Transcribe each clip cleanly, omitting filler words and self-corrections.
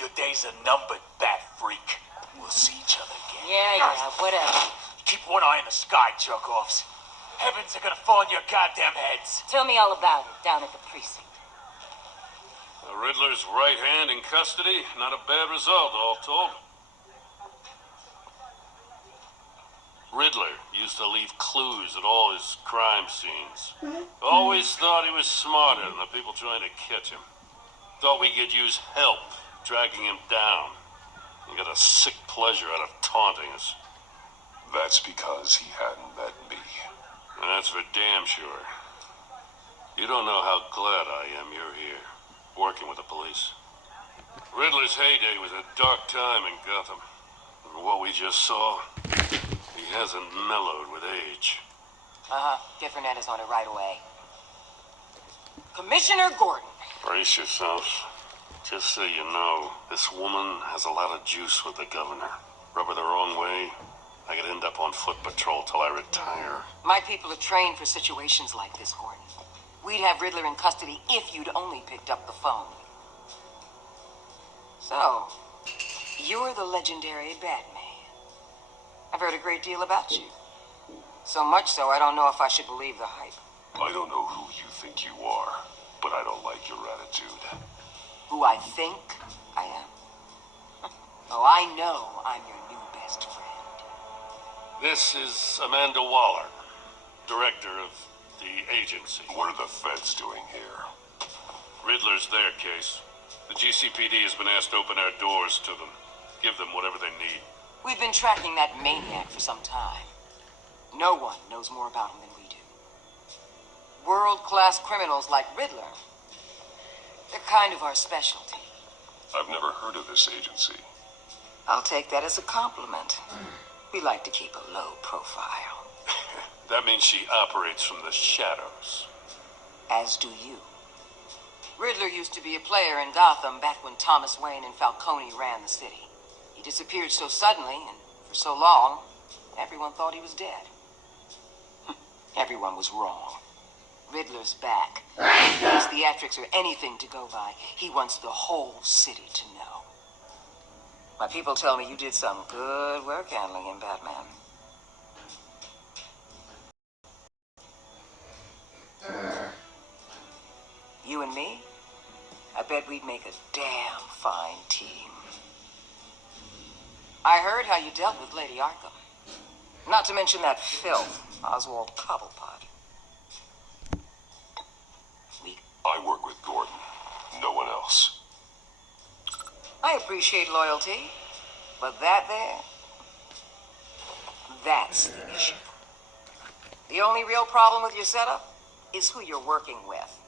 Your days are numbered, bat freak. We'll see each other again. Yeah, whatever. Keep one eye in the sky, jerk-offs. Heavens are gonna fall on your goddamn heads. Tell me all about it down at the precinct. The Riddler's right hand in custody. Not a bad result, all told. Riddler used to leave clues at all his crime scenes. Always thought he was smarter than the people trying to catch him. Thought we could use help dragging him down. He got a sick pleasure out of taunting us. That's because he hadn't met me. And that's for damn sure. You don't know how glad I am you're here, working with the police. Riddler's heyday was a dark time in Gotham. And what we just saw, he hasn't mellowed with age. Get Fernandez on it right away. Commissioner Gordon. Brace yourselves. Just so you know, this woman has a lot of juice with the governor. Rub her the wrong way, I could end up on foot patrol till I retire. My people are trained for situations like this, Gordon. We'd have Riddler in custody if you'd only picked up the phone. So, you're the legendary Batman. I've heard a great deal about you. So much so, I don't know if I should believe the hype. I don't know who you think you are, but I don't like your attitude. Who I think I am? Oh, I know I'm your new best friend. This is Amanda Waller, director of the agency. What are the feds doing here? Riddler's their case. The GCPD has been asked to open our doors to them. Give them whatever they need. We've been tracking that maniac for some time. No one knows more about him than we do. World-class criminals like Riddler, they're kind of our specialty. I've never heard of this agency. I'll take that as a compliment. We like to keep a low profile. That means she operates from the shadows. As do you. Riddler used to be a player in Gotham back when Thomas Wayne and Falcone ran the city. He disappeared so suddenly and for so long, everyone thought he was dead. Everyone was wrong. Riddler's back. If his theatrics are anything to go by, he wants the whole city to know. My people tell me you did some good work handling him, Batman. You and me? I bet we'd make a damn fine team. I heard how you dealt with Lady Arkham. Not to mention that filth, Oswald Cobblepot. I work with Gordon. No one else. I appreciate loyalty, but that's the issue. The only real problem with your setup is who you're working with.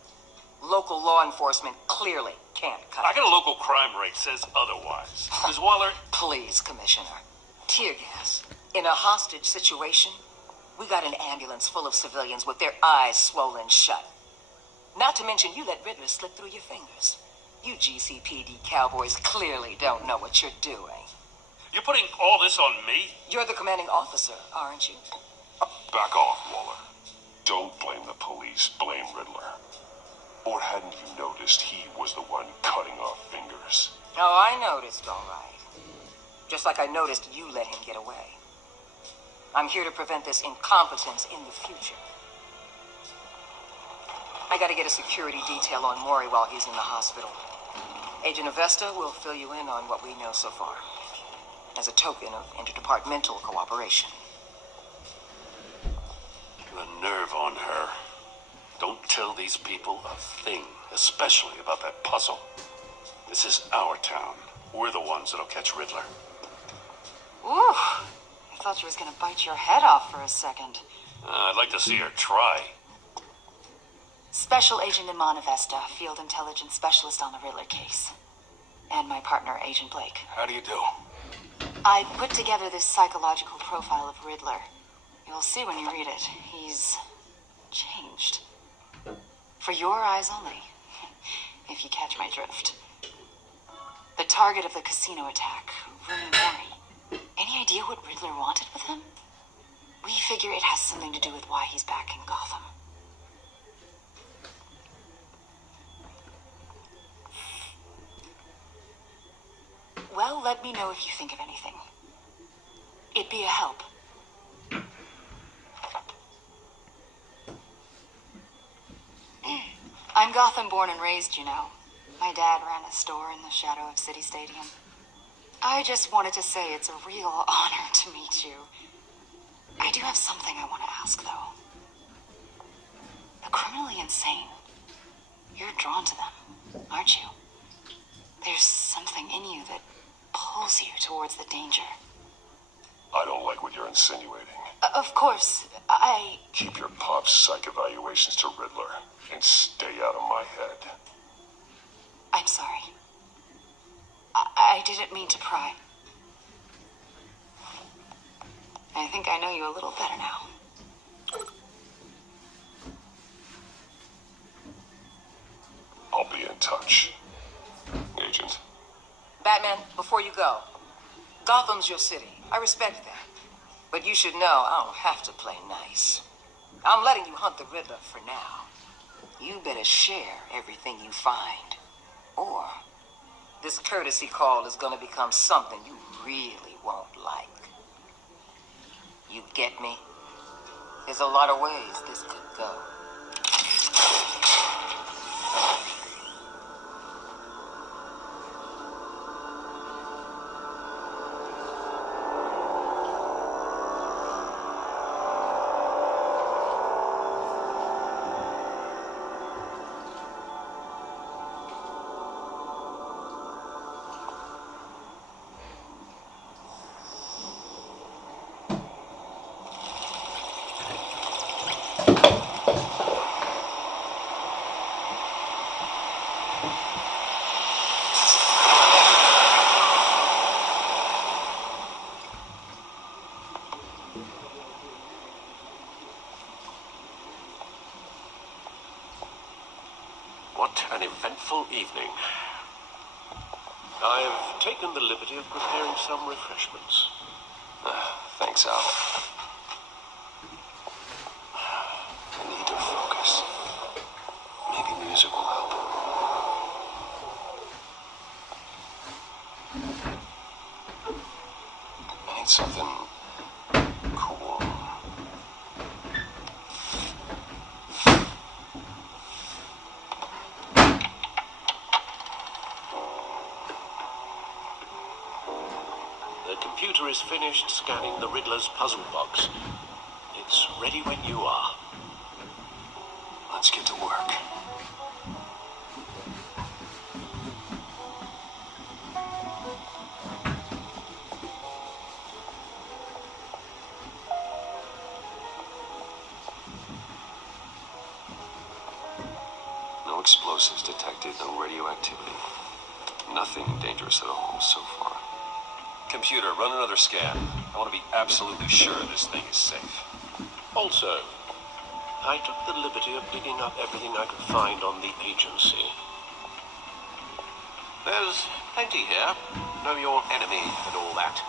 Local law enforcement clearly can't cut I got a local crime rate says otherwise. Ms. Waller... Please, Commissioner. Tear gas. In a hostage situation, we got an ambulance full of civilians with their eyes swollen shut. Not to mention you let Riddler slip through your fingers. You GCPD cowboys clearly don't know what you're doing. You're putting all this on me? You're the commanding officer, aren't you? Back off, Waller. Don't blame the police, blame Riddler. Or hadn't you noticed he was the one cutting off fingers? Oh, I noticed, all right. Just like I noticed you let him get away. I'm here to prevent this incompetence in the future. I gotta get a security detail on Maury while he's in the hospital. Agent Avesta will fill you in on what we know so far, as a token of interdepartmental cooperation. The nerve on her. Don't tell these people a thing, especially about that puzzle. This is our town. We're the ones that'll catch Riddler. Ooh, I thought you was gonna bite your head off for a second. I'd like to see her try. Special Agent Iman Avesta, Field Intelligence Specialist on the Riddler case. And my partner, Agent Blake. How do you do? I put together this psychological profile of Riddler. You'll see when you read it. He's changed. For your eyes only, if you catch my drift. The target of the casino attack, Rooney Mori. Any idea what Riddler wanted with him? We figure it has something to do with why he's back in Gotham. Well, let me know if you think of anything. It'd be a help. I'm Gotham born and raised, you know. My dad ran a store in the shadow of City Stadium. I just wanted to say it's a real honor to meet you. I do have something I want to ask, though. The criminally insane. You're drawn to them, aren't you? There's something in you that pulls you towards the danger. I don't like what you're insinuating. Of course, Keep your pop's psych evaluations to Riddler and stay out of my head. I'm sorry. I didn't mean to pry. I think I know you a little better now. I'll be in touch. Agent. Batman, before you go, Gotham's your city. I respect that. But you should know I don't have to play nice. I'm letting you hunt the Riddler for now. You better share everything you find. Or this courtesy call is gonna become something you really won't like. You get me? There's a lot of ways this could go. What an eventful evening. I've taken the liberty of preparing some refreshments. Thanks, Al. I need to focus. Maybe music will help. I need something cool. The computer is finished scanning the Riddler's puzzle box. It's ready when you are. Let's get to work. No explosives detected, no radioactivity. Nothing dangerous at all so far. Computer, run another scan. I want to be absolutely sure this thing is safe. Also, I took the liberty of digging up everything I could find on the agency. There's plenty here. Know your enemy and all that.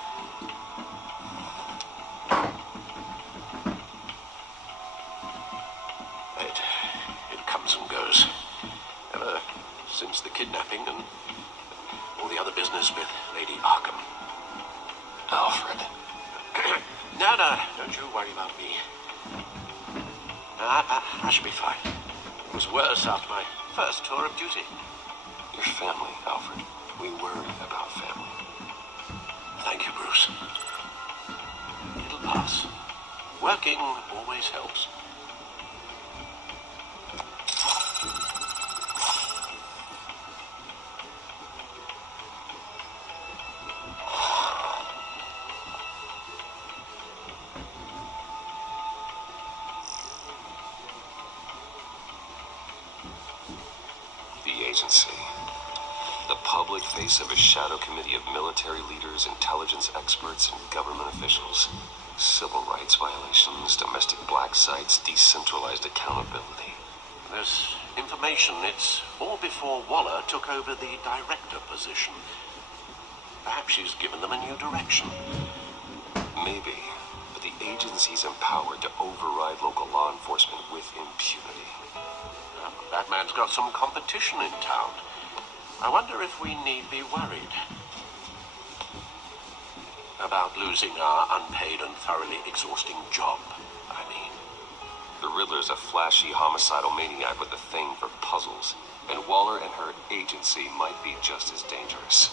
It comes and goes. Ever since the kidnapping and all the other business with Lady Arkham. Alfred. No, don't you worry about me. I should be fine. It was worse after my first tour of duty. Your family, Alfred. We worry about family. Thank you, Bruce. It'll pass. Working always helps. The agency. The public face of a shadow committee of military leaders, intelligence experts, and government officials. Civil rights violations, domestic black sites, decentralized accountability. There's information. It's all before Waller took over the director position. Perhaps she's given them a new direction. Maybe, but the agency's empowered to override local law enforcement with impunity. Batman's got some competition in town. I wonder if we need be worried. About losing our unpaid and thoroughly exhausting job, I mean. The Riddler's a flashy homicidal maniac with a thing for puzzles, and Waller and her agency might be just as dangerous.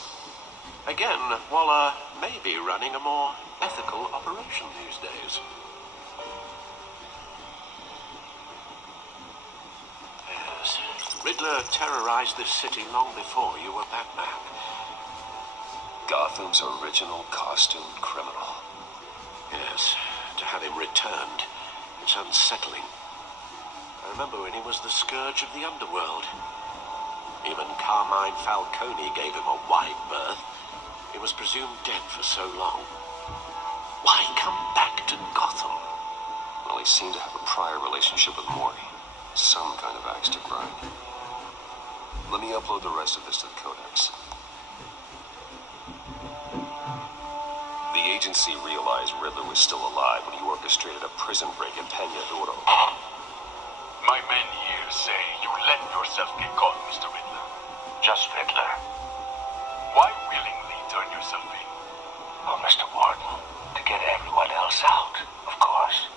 Again, Waller may be running a more ethical operation these days. Yes, Riddler terrorized this city long before you were Batman. Gotham's original costumed criminal. Yes, to have him returned, it's unsettling. I remember when he was the scourge of the underworld. Even Carmine Falcone gave him a wide berth. He was presumed dead for so long. Why come back to Gotham? Well, he seemed to have a prior relationship with Morty. Some kind of axe to grind. Let me upload the rest of this to the Codex. The agency realized Riddler was still alive when he orchestrated a prison break in Peña Duro. My men here say you let yourself get caught, Mr. Riddler. Just Riddler. Why willingly turn yourself in? Oh, Mr. Warden, to get everyone else out, of course.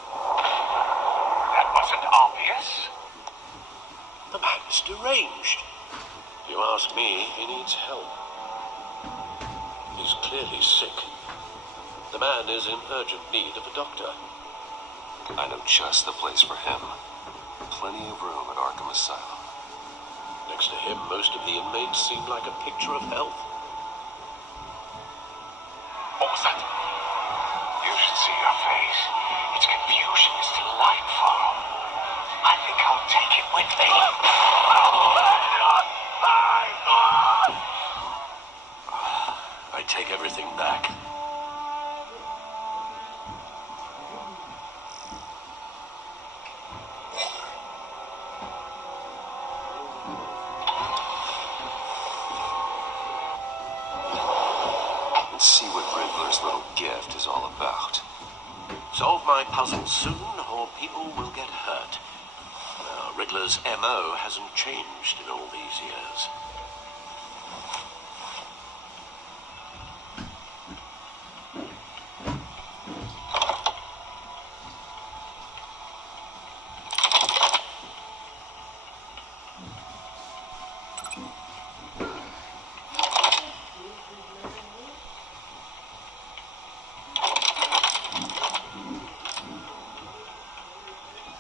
That wasn't obvious. The man's deranged. If you ask me, he needs help. He's clearly sick. The man is in urgent need of a doctor. I know just the place for him. Plenty of room at Arkham Asylum. Next to him, most of the inmates seem like a picture of health. What was that? You should see your face. Its confusion is delightful. I think I'll take it with me. I take everything back. Let's see what Riddler's little gift is all about. Solve my puzzle soon, or people will get hurt. Now, Riddler's M.O. hasn't changed in all these years.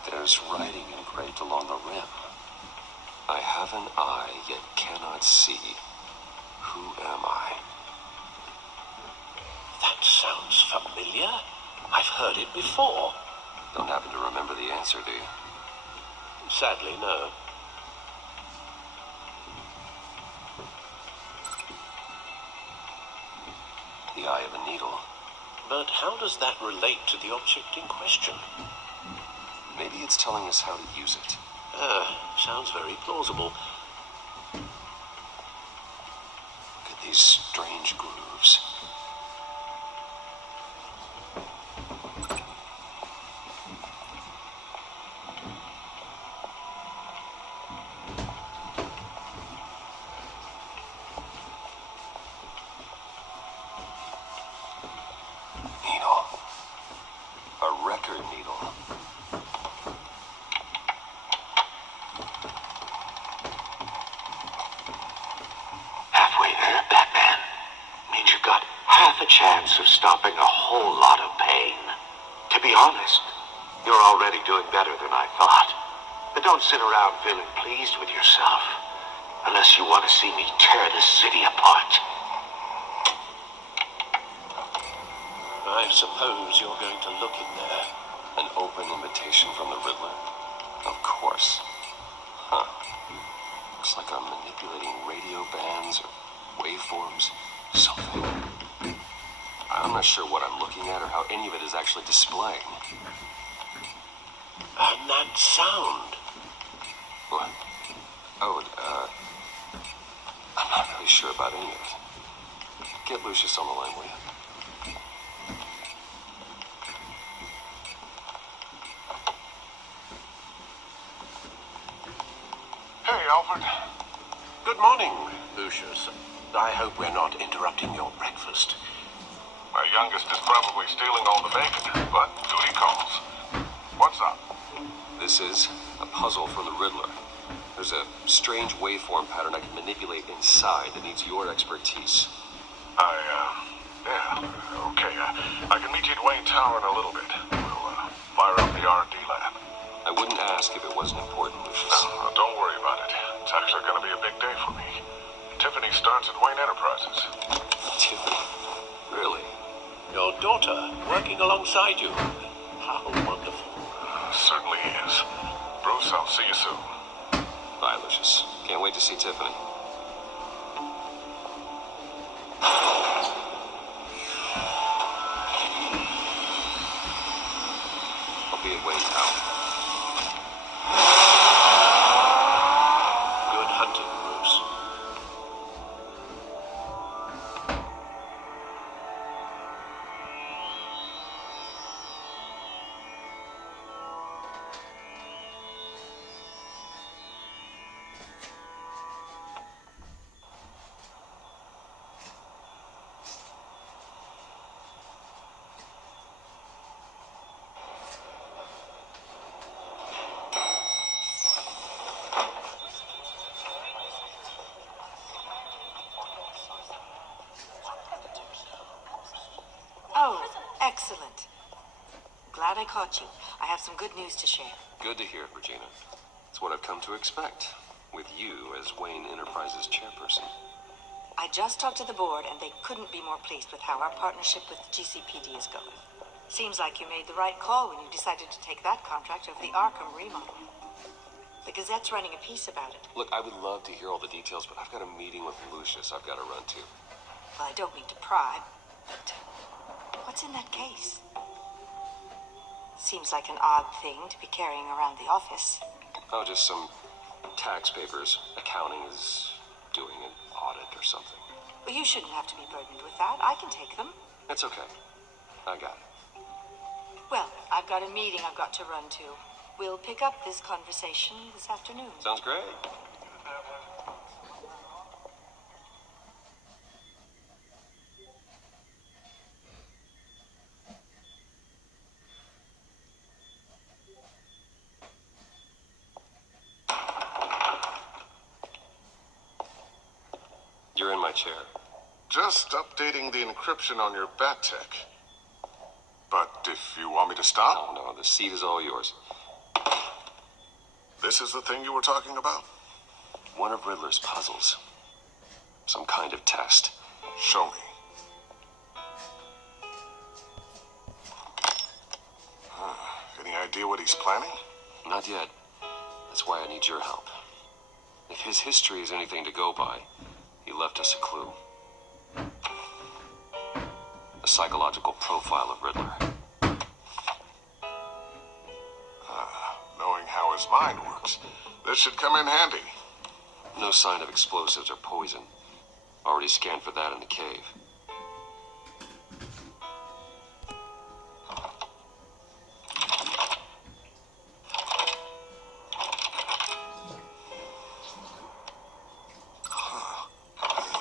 There's writing engraved along the rim. I have an eye, yet cannot see. Who am I? That sounds familiar. I've heard it before. Don't happen to remember the answer, do you? Sadly, no. The eye of a needle. But how does that relate to the object in question? Maybe it's telling us how to use it. Sounds very plausible. Look at these strange grooves. Needle. A record needle. Halfway there, Batman. Means you've got half a chance of stopping a whole lot of pain. To be honest, you're already doing better than I thought. But don't sit around feeling pleased with yourself. Unless you want to see me tear this city apart. I suppose you're going to look in there. An open invitation from the Riddler? Of course. Huh. Looks like I'm manipulating radio bands or waveforms. Something. I'm not sure what I'm looking at or how any of it is actually displaying. And that sound. What? Oh, I'm not really sure about any of it. Get Lucius on the line, will you? Hey, Alfred. Good morning, Lucius. I hope we're not interrupting your breakfast. My youngest is probably stealing all the bacon, but duty calls. What's up? This is a puzzle from the Riddler. There's a strange waveform pattern I can manipulate inside that needs your expertise. Yeah, okay. I can meet you at Wayne Tower in a little bit. We'll, fire up the R&D lab. I wouldn't ask if it wasn't important, Lucius. No, don't worry about it. It's actually going to be a big day for me. Tiffany starts at Wayne Enterprises. Tiffany? Really? Your daughter working alongside you. How wonderful. Certainly is. Bruce, I'll see you soon. Bye, Lucius. Can't wait to see Tiffany. I'll be at Wayne Tower. Good hunting, Bruce. Oh, excellent. Glad I caught you. I have some good news to share. Good to hear it, Regina. It's what I've come to expect, with you as Wayne Enterprises chairperson. I just talked to the board, and they couldn't be more pleased with how our partnership with GCPD is going. Seems like you made the right call when you decided to take that contract over the Arkham remodel. The Gazette's running a piece about it. Look, I would love to hear all the details, but I've got a meeting with Lucius I've got to run to. Well, I don't mean to pry, but what's in that case? Seems like an odd thing to be carrying around the office. Oh, just some tax papers. Accounting is doing an audit or something. Well, you shouldn't have to be burdened with that. I can take them. It's okay. I got it. Well, I've got a meeting I've got to run to. We'll pick up this conversation this afternoon. Sounds great. You're in my chair. Just updating the encryption on your bat tech. But if you want me to stop, Oh, no, the seat is all yours. this is the thing you were talking about? One of Riddler's puzzles. Some kind of test. Show me. Any idea what he's planning? Not yet. That's why I need your help. If his history is anything to go by, he left us a clue. A psychological profile of Riddler. Knowing how his mind works, this should come in handy. No sign of explosives or poison. Already scanned for that in the cave.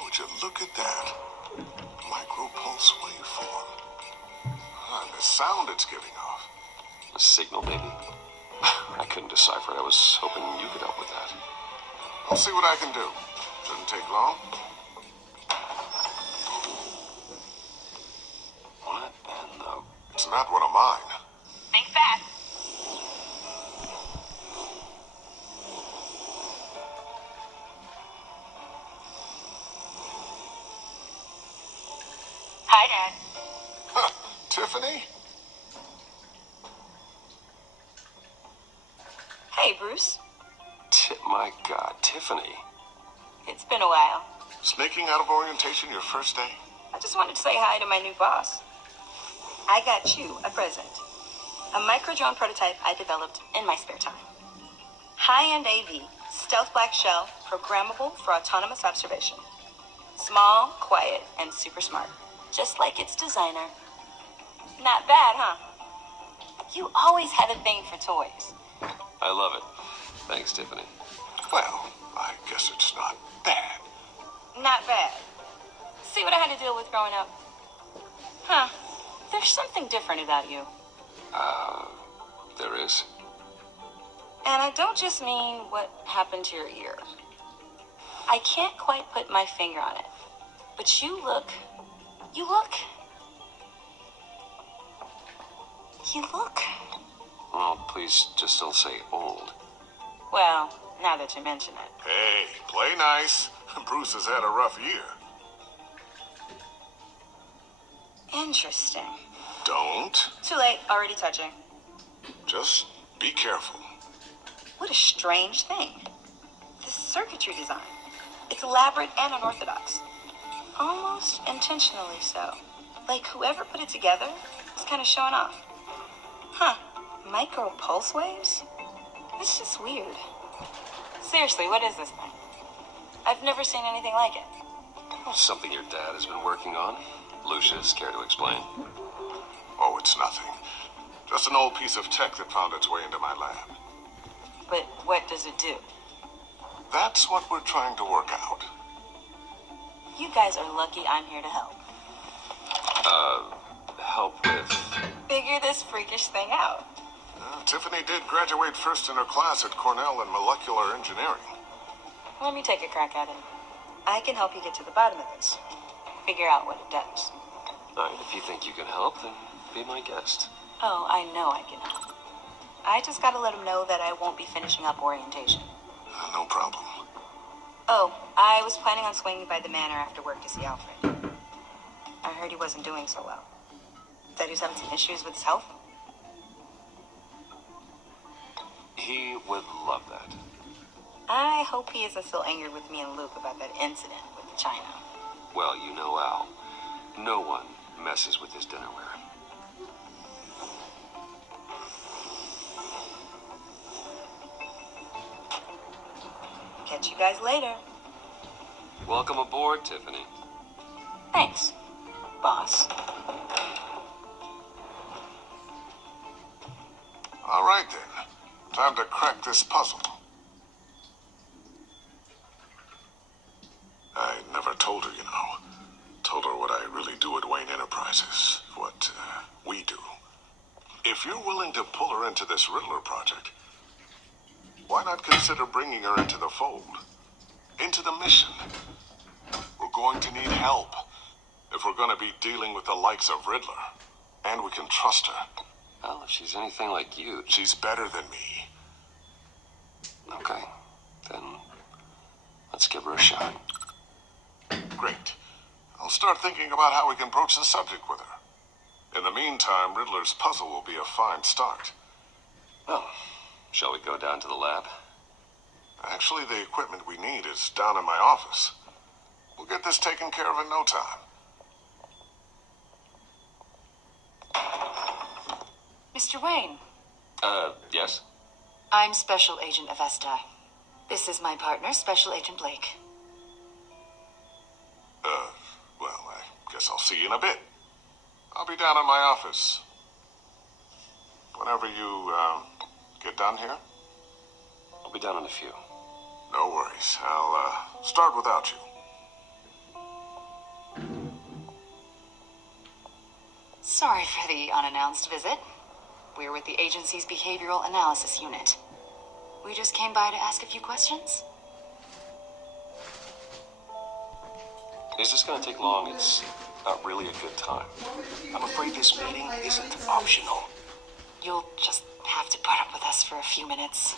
Would you look at that? Micropulse waveform. And the sound it's giving off. A signal, maybe? I couldn't decipher it. I was hoping you could help with that. I'll see what I can do. Shouldn't take long. What in the... It's not one of mine. Think fast. Hi, Dad. Tiffany? Hey, Bruce. My God, Tiffany. It's been a while. Sneaking out of orientation your first day? I just wanted to say hi to my new boss. I got you a present. A micro-drone prototype I developed in my spare time. High-end AV, stealth black shell, programmable for autonomous observation. Small, quiet, and super smart. Just like its designer. Not bad, huh? You always had a thing for toys. I love it. Thanks, Tiffany. Well, I guess it's not bad. Not bad. See what I had to deal with growing up? Huh. There's something different about you. There is. And I don't just mean what happened to your ear. I can't quite put my finger on it. But you look... Well, please just don't say old. Well, now that you mention it. Hey, play nice. Bruce has had a rough year. Interesting. Don't. Too late, already touching. Just be careful. What a strange thing. This circuitry design. It's elaborate and unorthodox. Almost intentionally so. Like whoever put it together is kind of showing off. Huh. Micro pulse waves? It's just weird. Seriously, what is this thing? I've never seen anything like it. Something your dad has been working on. Lucius, care to explain? Oh, it's nothing. Just an old piece of tech that found its way into my lab. But what does it do? That's what we're trying to work out. You guys are lucky I'm here to help. Help with... Figure this freakish thing out. Tiffany did graduate first in her class at Cornell in molecular engineering. Let me take a crack at it. I can help you get to the bottom of this. Figure out what it does. All right, if you think you can help, then be my guest. Oh, I know I can help. I just gotta let him know that I won't be finishing up orientation. No problem. Oh, I was planning on swinging by the manor after work to see Alfred. I heard he wasn't doing so well. That he was having some issues with his health. He would love that. I hope he isn't still angered with me and Luke about that incident with the China. Well, you know Al. No one messes with his dinnerware. Catch you guys later. Welcome aboard, Tiffany. Thanks, boss. All right, then. Time to crack this puzzle. I never told her, you know. Told her what I really do at Wayne Enterprises. What we do. If you're willing to pull her into this Riddler project, why not consider bringing her into the fold? Into the mission? We're going to need help if we're going to be dealing with the likes of Riddler. And we can trust her. Well, if she's anything like you... She's better than me. Okay, then let's give her a shot. Great. I'll start thinking about how we can broach the subject with her. In the meantime, Riddler's puzzle will be a fine start. Well, shall we go down to the lab? Actually, the equipment we need is down in my office. We'll get this taken care of in no time. Mr. Wayne. Yes? I'm Special Agent Avesta. This is my partner, Special Agent Blake. Well, I guess I'll see you in a bit. I'll be down in my office. Whenever you, get done here? I'll be down in a few. No worries. I'll, start without you. Sorry for the unannounced visit. We're with the agency's behavioral analysis unit. We just came by to ask a few questions. Is this going to take long? It's not really a good time. I'm afraid this meeting isn't optional. You'll just have to put up with us for a few minutes.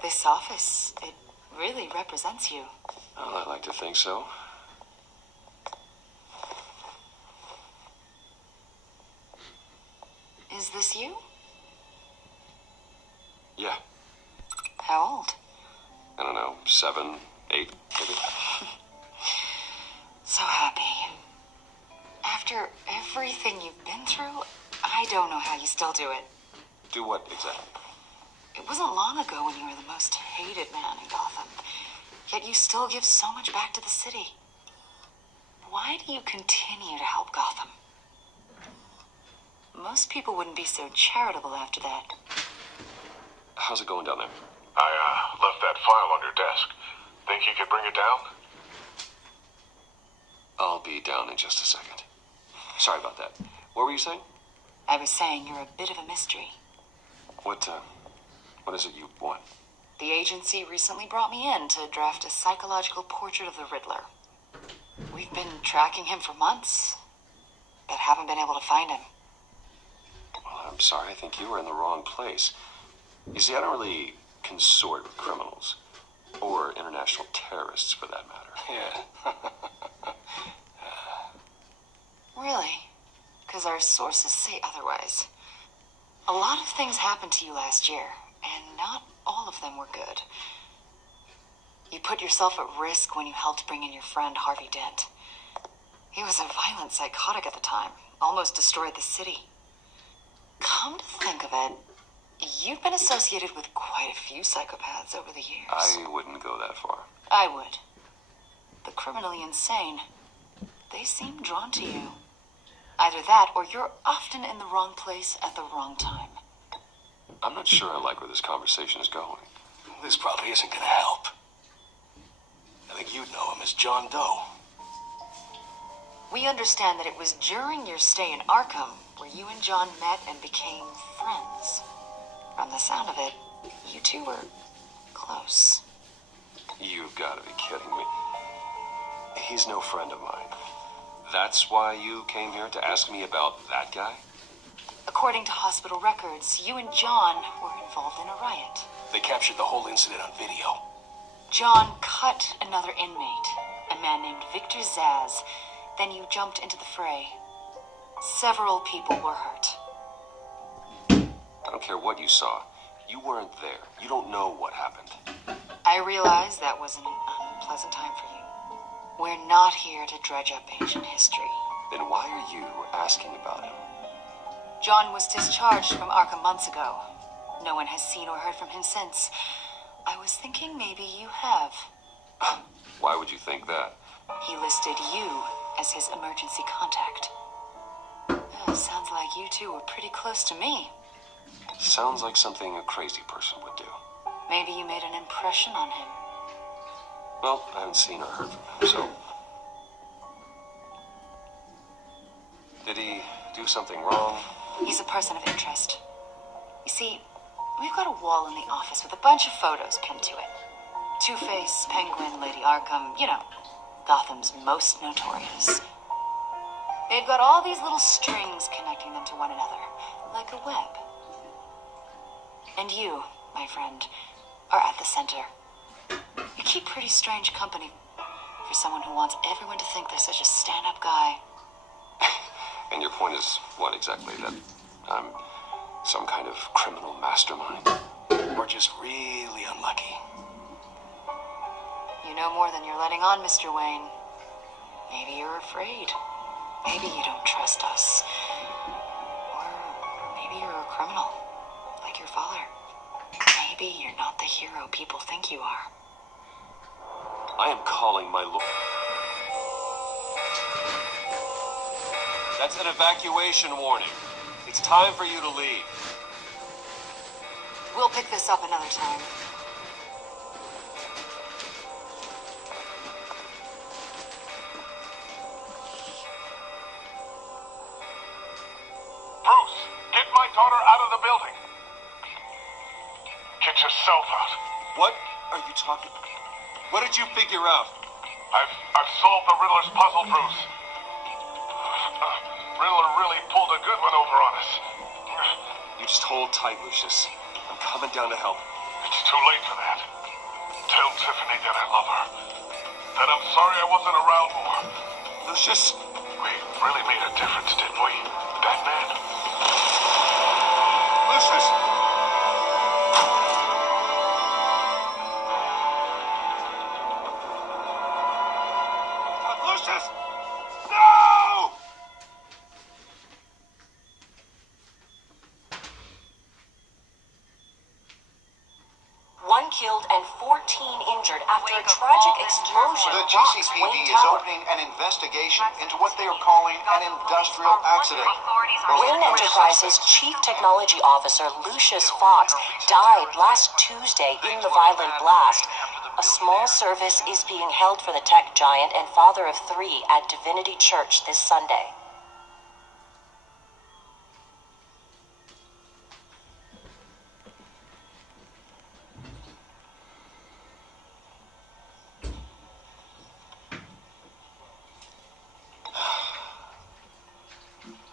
This office, it really represents you. Well, I like to think so. Is this you? Yeah, How old? I don't know, 7, 8, maybe. So happy. After everything you've been through, I don't know how you still do it. Do what exactly? It wasn't long ago when you were the most hated man in Gotham. Yet you still give so much back to the city. Why do you continue to help Gotham? most people wouldn't be so charitable after that. How's it going down there? I left that file on your desk. Think you could bring it down? I'll be down in just a second. Sorry about that. What were you saying? I was saying you're a bit of a mystery. What is it you want? The agency recently brought me in to draft a psychological portrait of the Riddler. We've been tracking him for months, but haven't been able to find him. Well, I'm sorry. I think you were in the wrong place. You see, I don't really consort with criminals. Or international terrorists, for that matter. Yeah. Really? Because our sources say otherwise. A lot of things happened to you last year, and not all of them were good. You put yourself at risk when you helped bring in your friend Harvey Dent. He was a violent psychotic at the time, almost destroyed the city. Come to think of it, you've been associated with quite a few psychopaths over the years. I wouldn't go that far. I would. The criminally insane, they seem drawn to you. Either that, or you're often in the wrong place at the wrong time. I'm not sure I like where this conversation is going. This probably isn't gonna help. I think you'd know him as John Doe. We understand that it was during your stay in Arkham where you and John met and became friends. From the sound of it, you two were close. You've got to be kidding me. He's no friend of mine. That's why you came here to ask me about that guy? According to hospital records, you and John were involved in a riot. They captured the whole incident on video. John cut another inmate, a man named Victor Zaz. Then you jumped into the fray. Several people were hurt. I don't care what you saw. You weren't there. You don't know what happened. I realize that was an unpleasant time for you. We're not here to dredge up ancient history. Then why are you asking about him? John was discharged from Arkham months ago. No one has seen or heard from him since. I was thinking maybe you have. Why would you think that? He listed you as his emergency contact. Sounds like you two were pretty close to me. Sounds like something a crazy person would do. Maybe you made an impression on him. Well, I haven't seen or heard from him, so... Did he do something wrong? He's a person of interest. You see, we've got a wall in the office with a bunch of photos pinned to it. Two-Face, Penguin, Lady Arkham, you know, Gotham's most notorious. They've got all these little strings connecting them to one another, like a web. And you, my friend, are at the center. You keep pretty strange company for someone who wants everyone to think they're such a stand-up guy. And your point is what exactly? That I'm some kind of criminal mastermind? Or just really unlucky. You know more than you're letting on, Mr. Wayne. Maybe you're afraid. Maybe you don't trust us. Or maybe you're a criminal, like your father. Maybe you're not the hero people think you are. I am calling my lord. That's an evacuation warning. It's time for you to leave. We'll pick this up another time. Bruce, get my daughter out of the building. Get yourself out. What are you talking about? What did you figure out? I've solved the Riddler's puzzle, Bruce. Riddler really pulled a good one over on us. You just hold tight, Lucius. I'm coming down to help. It's too late for that. Tell Tiffany that I love her. That I'm sorry I wasn't around more. Lucius! We really made a difference, didn't we, Batman? Lucius! Lucius! No! One killed and 14 injured after a tragic explosion. explosion The rocks GCPD Wayne is Tower. opening an investigation into what they are calling an industrial accident. Wayne Enterprises Chief Technology Officer Lucius Fox died last Tuesday in the violent blast. A small service is being held for the tech giant and father of 3 at Divinity Church this Sunday.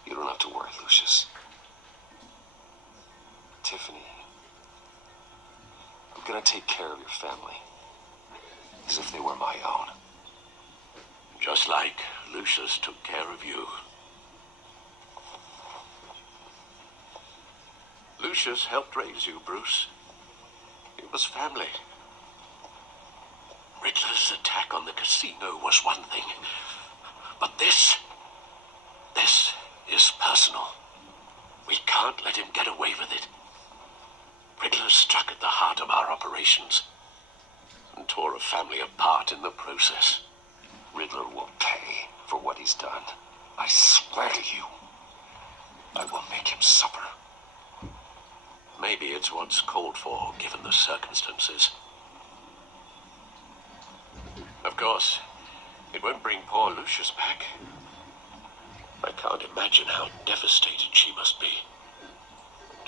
You don't have to worry, Lucius. Tiffany, I'm gonna take care of your family as if they were my own. Just like Lucius took care of you. Lucius helped raise you, Bruce. It was family. Riddler's attack on the casino was one thing. But this is personal. We can't let him get away with it. Riddler struck at the heart of our operations and tore a family apart in the process. Riddler will pay for what he's done. I swear to you, I will make him suffer. Maybe it's what's called for, given the circumstances. Of course, it won't bring poor Lucius back. I can't imagine how devastated she must be.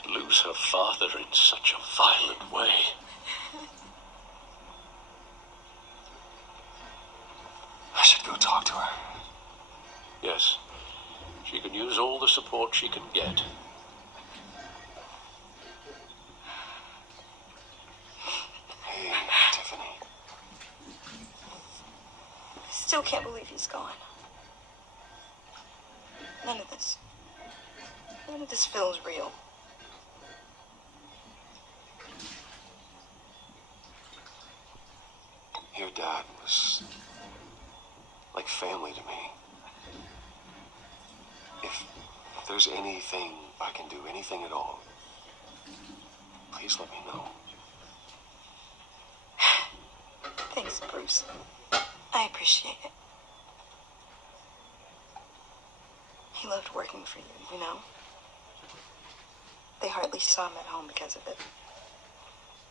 To lose her father in such a violent way. I should go talk to her. Yes, she can use all the support she can get. Hey, Tiffany. I still can't believe he's gone. None of this feels real. Your dad was like family to me. If there's anything I can do, anything at all, please let me know. Thanks, Bruce. I appreciate it. He loved working for you, you know? They hardly saw him at home because of it.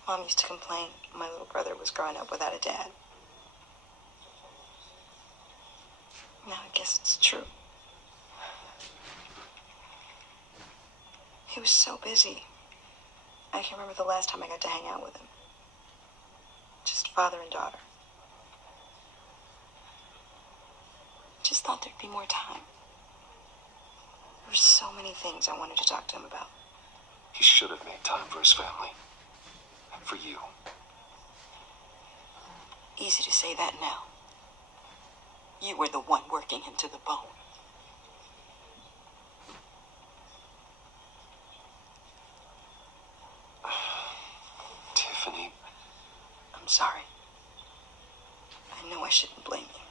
Mom used to complain my little brother was growing up without a dad. Now I guess it's true. He was so busy. I can't remember the last time I got to hang out with him. Just father and daughter. Just thought there'd be more time. There were so many things I wanted to talk to him about. He should have made time for his family. And for you. Easy to say that now. You were the one working him to the bone. Tiffany. I'm sorry. I know I shouldn't blame you.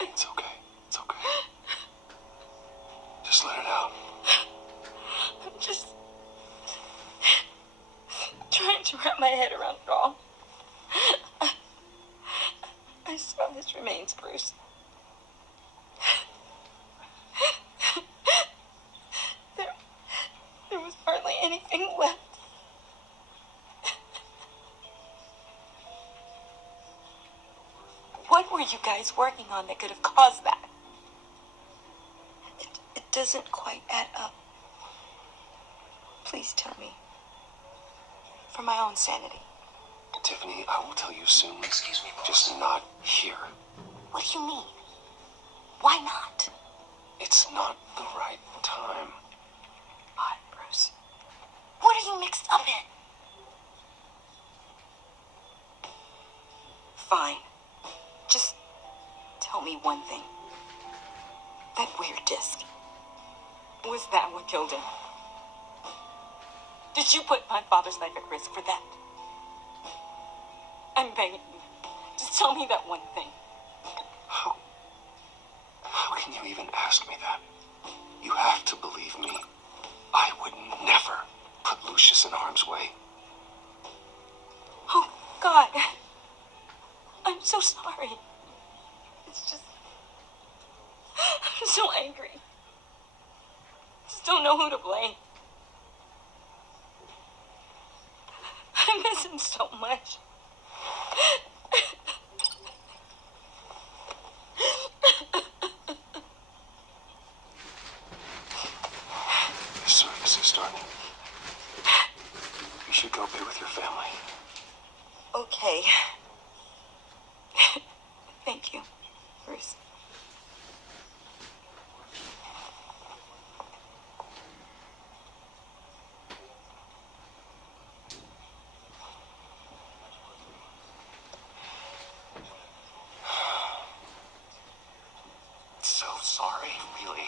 It's okay. It's okay. Just let it out. I'm just trying to wrap my head around it all. I saw his remains, Bruce. There was hardly anything left. What were you guys working on that could have caused that? It doesn't quite add up. Please tell me. For my own sanity. Tiffany, I will tell you soon. Excuse me, boss. Just not here. What do you mean? Why not? It's not the right time. Why, Bruce? What are you mixed up in? Fine. Just tell me one thing. That weird disc. Was that what killed him? Did you put my father's life at risk for that? I'm begging you. Just tell me that one thing. How can you even ask me that? You have to believe me. I would never put Lucius in harm's way. Who God. I'm so sorry. It's just... I'm so angry. Just don't know who to blame. I miss him so much. The service is starting. You should go be with your family. Okay. Thank you, Bruce. So sorry, really.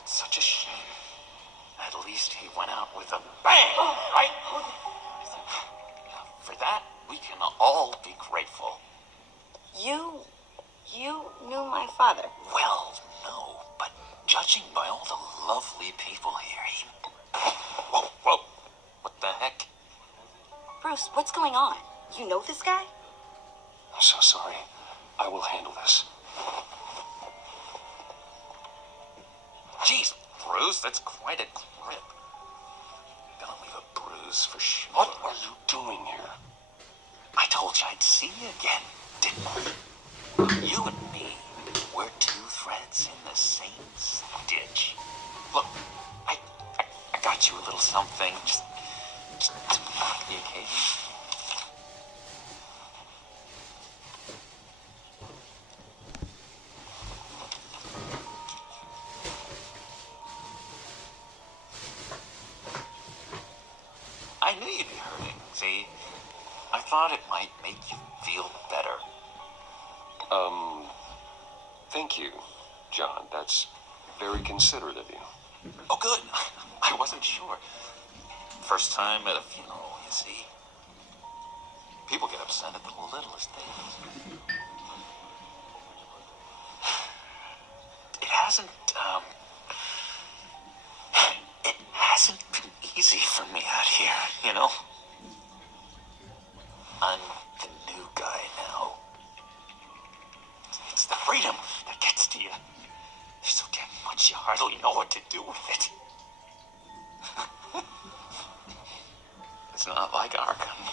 It's such a shame. At least he went out with a bang, right? For that, we can all be grateful. You knew my father. Well, no, but judging by all the lovely people here, he... Whoa. What the heck? Bruce, what's going on? You know this guy? I'm so sorry. I will handle this. Jeez, Bruce, that's quite a grip. Gonna leave a bruise for sure. What are you doing here? I told you I'd see you again, didn't I? You and me, we're two threads in the same stitch. Look, I got you a little something, just to mark the occasion. I knew you'd be hurting, see? I thought it might make you feel better. Thank you, John. That's very considerate of you. Oh, good. I wasn't sure. First time at a funeral, you see. People get upset at the littlest things. It hasn't been easy for me out here, you know? I'm the new guy now. It's the freedom that gets to you. There's so damn much you hardly know what to do with it. It's not like Arkham.